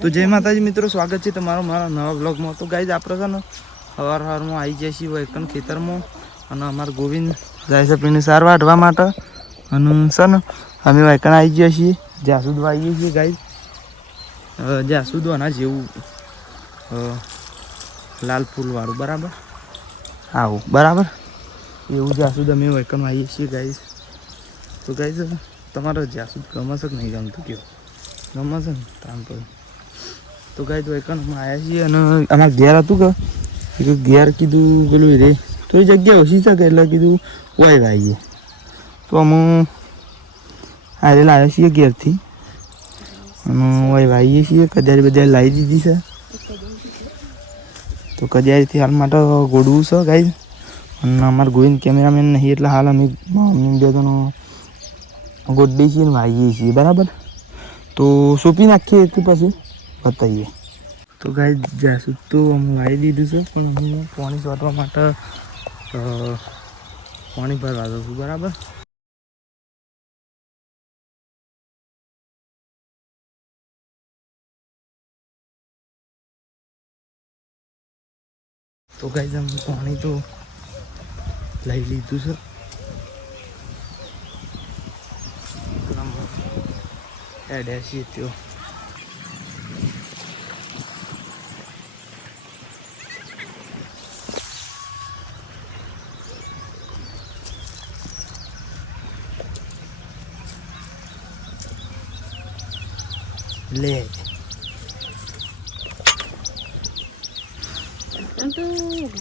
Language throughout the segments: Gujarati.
તો જય માતાજી મિત્રો, સ્વાગત છે તમારું મારા નવા બ્લોગમાં. તો ગાઈઝ આપણે છે ને સવારમાં આવી જાય છીએ વૈકણ ખેતરમાં અને અમારા ગોવિંદ જાય છે પીને સાર વાઢવા માટે. અને છે ને અમે વૈકણ આવી ગયા છીએ, જાસૂદ વાવીએ છીએ ગાઈઝ. જાસૂદ આના જેવું લાલ ફૂલવાળું બરાબર આવું બરાબર એવું જાસૂદ અમે વૈકણ વાવીએ છીએ ગાઈઝ. તો ગાઈઝ તમારે જાસૂદ ગમશે કે નહીં ગમતું કેવું ગમશે ને કામ પર. તો ગાઈઝ વૈકણમાં આવ્યા છીએ અને આના ઘેર હતું કે ઘેર કીધું પેલું રે થોડી જગ્યા ઓછી શકે એટલે કીધું વાઈ વાવીએ. તો અમે આવેલા આવ્યા છીએ ઘેરથી અને વાઈ વાવીએ છીએ. કદારી બધારી લાવી દીધી છે. તો કદારીથી હાલ માટે ગોડવું છે ગાઈઝ. અને અમારા ગોવિંદ કેમેરામેન નહીં એટલે હાલ અમે બે જણો ગોડી છીએ ને વાવીએ છીએ બરાબર. તો સોંપી નાખીએ એટલી પછી બતાવીએ. તો ગાઈઝ જાસૂદ તો અમે વાવી દીધું છે, પણ હું પાણી છોડવા માટે પાણી ભરવા દઉં છું બરાબર. તો ગાઈઝ અમે પાણી તો લઈ લીધું છે. એડ્યા છીએ त्यो ले આમ તો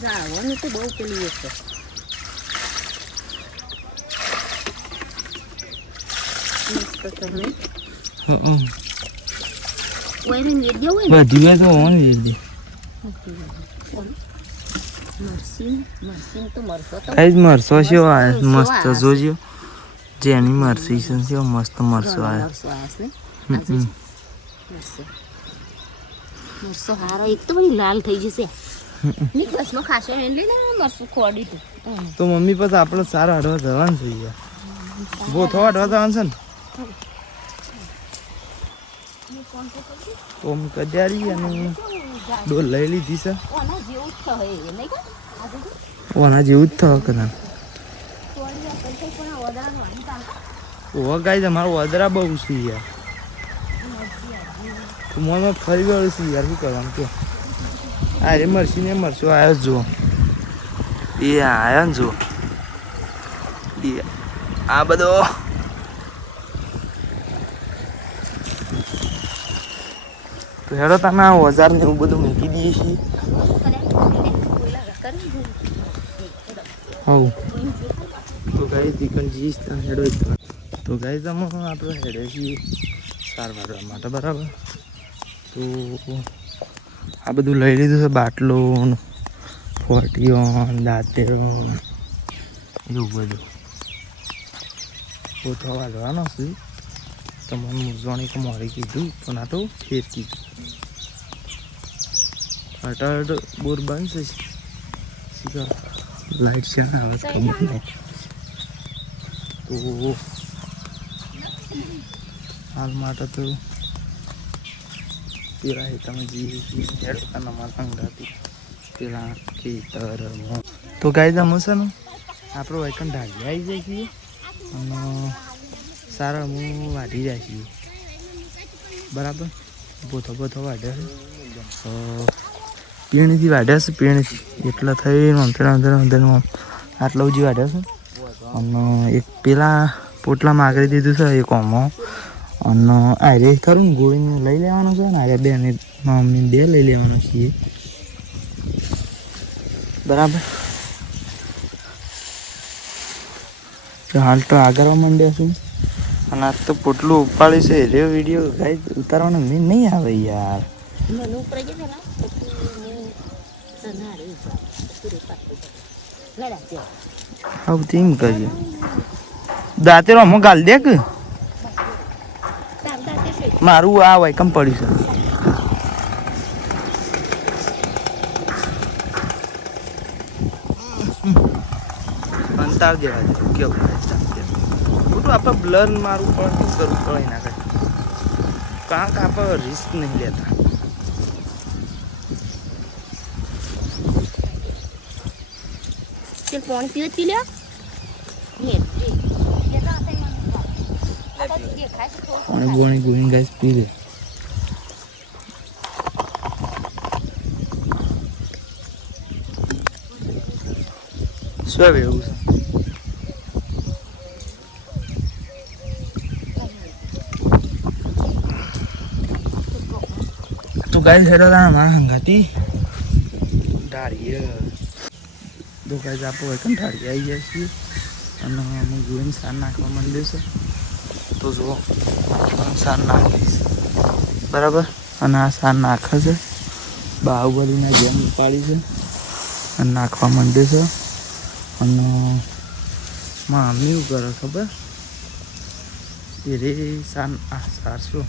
ઝાડવાનું તો બહુ પેલું છે. મસ્ત તમે ઓયને વેદ દેવો ને બધી વે તો ઓન વેદ મરસી તો મરસો તો ગાઈઝ મરસો છે મસ્ત જોજો જેની મરસી છે મસ્ત મરસો આયા. મરસો હારો એક તો બધી લાલ થઈ જશે. નિકલસનો ખાસો એને લઈને મરસું ખોડી તું. તો મમ્મી પછી આપણે સારા હડવા જવાનું છે યાર. ગોથો હડવા જવાનું છે ને. તો અમે કદ્યારી અને ડોલ લઈ લીધી છે. ઓના જેવું જ થશે નહીં કે ઓના જેવું જ થશે કદાચ. થોડી અકલ થઈ પણ ઓદાનો આમ તા ઓ ગાઈઝ અમારો વદરા બહુ છે યાર. તો મને ફરી ગયું છે યાર, શું કરવાનું કે અરે મરસી ને મરસો આવ્યો જો એ આવ્યો ને જો એ આ બધો તો હેડો તમે આ ઓજાર ને એવું બધું મૂકી દઈએ છીએ. હા તો ગાઈઝ દીકન જીસ હેડો તો ગાઈઝ અમે આપણે હેડે છીએ સાર વાળવા માટે બરાબર. તો આ બધું લઈ લીધું છે, બાટલો ફોટીઓ દાંતેરો એવું બધું ઓછો વાળવાનો છે. તમને મૂંઝવણી કે મોડી કીધું પણ આ તો ફેર કીધું. અટાળ બોર બંધ છે શીખર લાઈટ છે ને આવાજ ખબર નહીં. તો હાલ માટે તો પેલા તમે સંગાતી પેલા ખેતરમાં તો ગાઈઝ અમે છે ને આપણે વૈકણ ઢાળી આવી જાય છીએ અને સારા હું વાઢી જાય છીએ બરાબર. બોથો બોથો વાઢ્યા છે પીણીથી વાઢ્યા છે પીણીથી એટલે થઈને અંદરમાં આટલા ઉજી વાઢ્યા છે. અને એક પેલા પોટલામાં આગળ દીધું છે એક ઓમો. અને આરે ખરું ને ગોળીને લઈ લેવાનો છે ને આરે બે અને મમ્મી બે લઈ લેવાનો છીએ બરાબર. તો હાલ તો આગળ માંડ્યા છું અને આજ તો પોટલું ઉપાડી છે રે વિડીયો ગાઈઝ ઉતારવાનો મેં નહીં આવે યાર. મને ઉપર જશે ને સનારે પૂરે પાટલું લડા છે આવું તેમ કરીએ. દાંતેરો અમુક ગાલ દે કે મારું આ વાયકમ પડ્યું છે. અંતાર દેવા દે કેવું ખોટું આપણે બ્લર મારવું પડે શું કરવું પડે એના કરતા કારણ કે આપણે રિસ્ક નહીં લેતા. સ્પેશિયલ પાણી પીવતી લે પાણી બોણી ગોઈને ગાઈસ પી લે. શું એવું છે? તો ગાઈસ હેડો તા મારા હંગાતી ઢાળીએ. તો ગાઈસ આપો એકમ ઢાળી આવી જાય છીએ અને હું જોઈને સાર નાખવા માંડ્યો છે. તો જુઓ સાર નાખીશ બરાબર. અને આ સાર નાખે છે બાહુબલીના જેમ ઉપાડી છે અને નાખવા માંડ્યો છે. અને મમ્મી એવું કરે ખબર એ રે સાર શું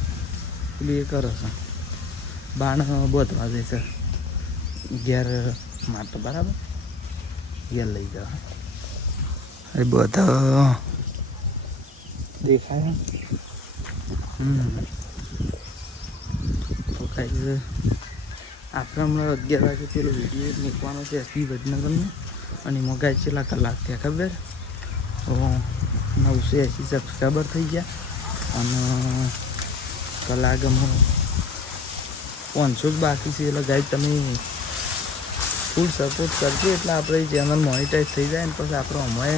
પેલું એ કરે છે બાણ બોધવા દે છે ઘેર માટે બરાબર. ઘેર લઈ જવા એ બધા દેખાય. તો કાંઈ આપણે હમણાં 11 વાગે પેલો વિડીયો મૂકવાનો છે એસપી વડનગરનો અને એમાં ગાય છેલ્લા કલાક થયા ખબર 980 સબસ્ક્રાઈબર થઈ ગયા અને કલાકમાં 500 જ બાકી છે. એટલે ગાય તમે ફૂલ સપોર્ટ કરજો એટલે આપણે ચેનલ મોનિટાઈઝ થઈ જાય ને પછી આપણે અમે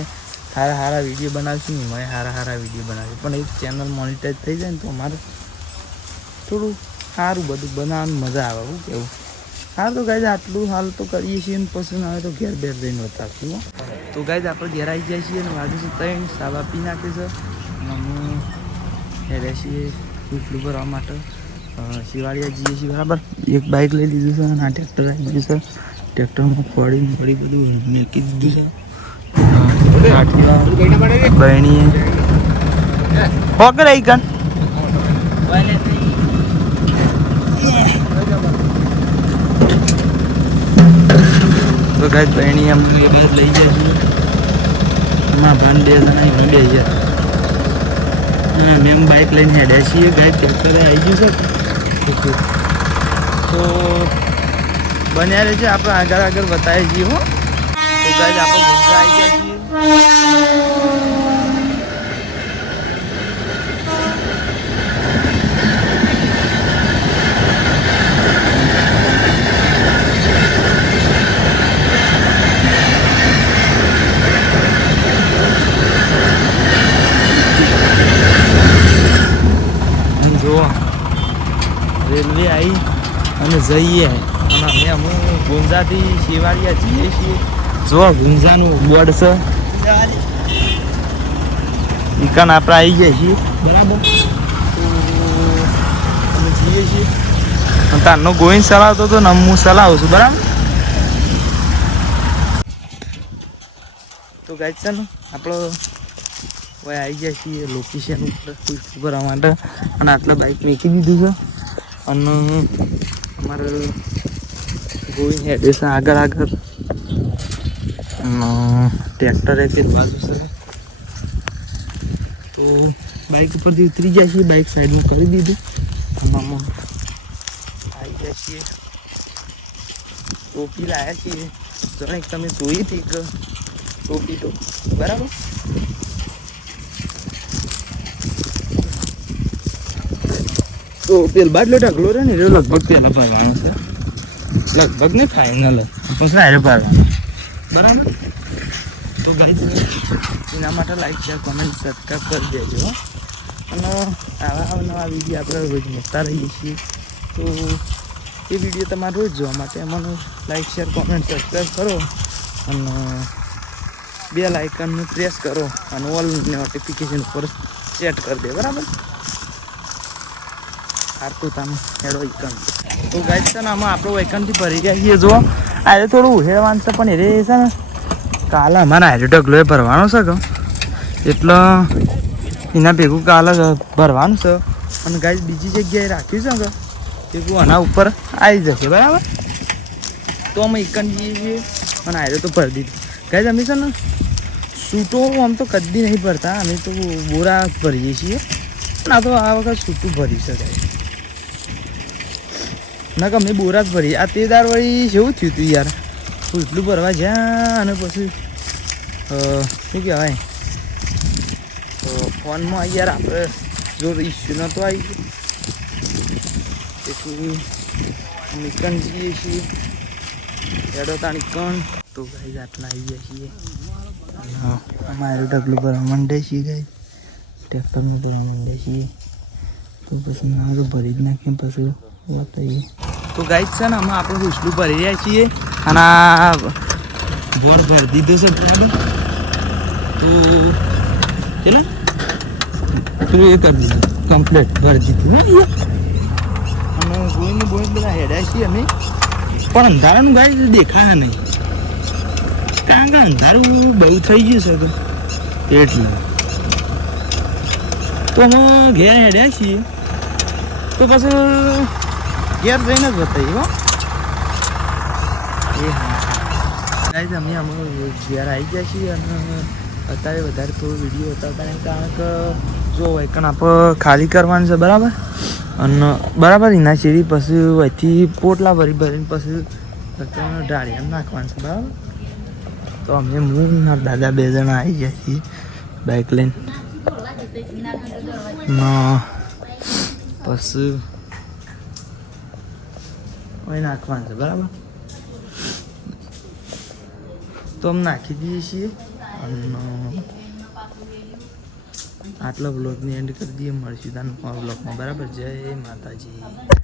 સારા વિડીયો બનાવીશું ને અમે સારા વિડીયો બનાવીશું. પણ એક ચેનલ મોનિટાઈઝ થઈ જાય ને તો અમારે થોડું સારું બધું બનાવવાનું મજા આવે. શું કેવું? હા તો ગાય આટલું હાલ તો કરીએ છીએ ને પછી આવે તો ઘેર બેર જઈને બતાવશું. તો ગાય આપણે ઘેર આવી જાય છીએ અને વાજુ છે 3 સાવા પી નાખે છે અને અમે હેરે છીએ એટલું ભરવા માટે શિવાળિયા જઈએ છીએ બરાબર. એક બાઇક લઈ લીધું છે અને આ ટ્રેક્ટર આવી ગયું છે. ટ્રેક્ટરમાં ફળી બધું મેકી દીધું છે. બહેણીએ હોકે રહી કન તો ગાય બહેણી આમ લઈ જાય છે. એમાં ભાન 2 જણા એમાં 2 હજાર મેં બાઇક લઈને હેડ્યા છીએ. ગાય ટ્રેક્ટરે આવી ગયું છે. તો બન્યા રહે છે આપણે આગળ બતાવીએ છીએ. હો તો ગાય આપણે ગુસ્સા આવી ગયા છીએ. રેલવે આવી અને જઈએ અને અમે ગુંજાથી શિવાળિયા જઈએ છીએ. જો ગુંજાનું બોર્ડ છે ઈકાન આપણે આવી જાય છીએ બરાબર. તો અમે જઈએ છીએ અને તારનો ગોવિંદ ચલાવતો હતો ને હું ચલાવું છું બરાબર. તો ગાય છે ને આપણો ભાઈ આવી જાય છીએ લોકેશન ઉપર ભરવા માટે અને આટલા બાઇક મેકી દીધું છે અને અમારે ગોવિંદ હેડે છે આગળ ટ્રેક્ટર એ બાજુ છે. તો બાઇક ઉપરથી ઉતરી જાય છીએ. બાઇક સાઈડનું કરી દીધું અને આવી જાય છીએ. ટોપી લાવ્યા છીએ જાણે તમે જોઈ હતી કે ટોપી તો બરાબર. તો પેલ બાટલો ઢગલો રહે ને એ લગભગ પહેલાં ભરવાનો છે. લગભગ નહીં ફાઇનલ પછી હારે ભરવાનો બરાબર. તો ગાઈસ એના માટે લાઈક શેર કોમેન્ટ સબસ્ક્રાઈબ કરી દેજો. અને આવા નવા વિડીયો આપણે રોજ મૂકતા રહીએ છીએ. તો એ વિડીયો તમારે રોજ જોવા માટે મને લાઈક શેર કોમેન્ટ સબસ્ક્રાઈબ કરો અને બેલ આઇકનને પ્રેસ કરો અને ઓલ નોટિફિકેશન ઉપર સેટ કરી દે બરાબર. આટલું તમે હેડો આઇકન. તો ગાઈસ છે ને આમાં આપણો આઇકનથી ભરી ગયા છીએ. જો આજે થોડું ઉહેડવાનું છે પણ એ છે ને કાલે અમારા હારે ઢગલો એ ભરવાનો છે કે એટલે એના ભેગું કાલે ભરવાનું છે. અને ગાઈસ બીજી જગ્યાએ રાખ્યું છે કે ભેગું આના ઉપર આવી જશે બરાબર. તો અમે આઇકન જઈએ છીએ અને હારે તો ભરી દીધું. ગાઈસ અમે છે ને સૂટો આમ તો કદી નહીં ભરતા. અમે તો બોરા ભરીએ છીએ. ના તો આ વખત સૂટું ભરી શકાય ના કે અમે બોરા જ ભરીએ. આ તે દાર વળી જેવું થયું હતું યાર. તો એટલું ભરવા જ્યાં અને પછી શું કહેવાય તો ફોનમાં યાર આપણે જો ઇસ્યુ નહોતો આવી ગયો તેથી નિકન જઈએ છીએ એડોતા નિકન તો ગાઈઝ આટલા આવી ગયા છીએ અમારું ઢગલું ભરવા માંડે છીએ ગાઈઝ ટ્રેક્ટરનું ભરવા માંડે છીએ તો પછી મારું ભરી જ નાખીએ પછી વાપરીએ તો ગાઈઝ છે ને અમે આપણે હુસલું ભરી રહ્યા છીએ અને આ બોર ભરી દીધું છે બરાબર તો ચલો તું એ કરી દીધું કમ્પ્લીટ ભરી દીધું ને અને ગોઈને બોઈને બધા હેડ્યા છીએ અમે પણ અંધારાનું ગાય દેખાય નહીં કારણ કે અંધારું બહુ થઈ ગયું છે તો એટલે તો અમે ઘેર હેડ્યા છીએ તો પછી ઘેર જઈને જ બતાવી હો એ હા ગાઈઝ અમે ઘેર આવી ગયા છીએ અને અત્યારે વધારે થોડો વિડીયો હતા કારણ કે જો વૈકણ આપણે ખાલી કરવાનું છે બરાબર અને બરાબર એના શેરી પછી અહીંથી પોટલા ભરીને પછી ઢાળીને નાખવાનું છે બરાબર તો અમે હું મારા દાદા 2 જણા આવી ગયા છીએ બાઇક લઈને પછી અહીં નાખવાનું છે બરાબર તો અમે નાખી દઈએ છીએ અને આટલા બ્લોગની એન્ડ કરી દઈએ મળશું તાન બ્લોગમાં બરાબર જય માતાજી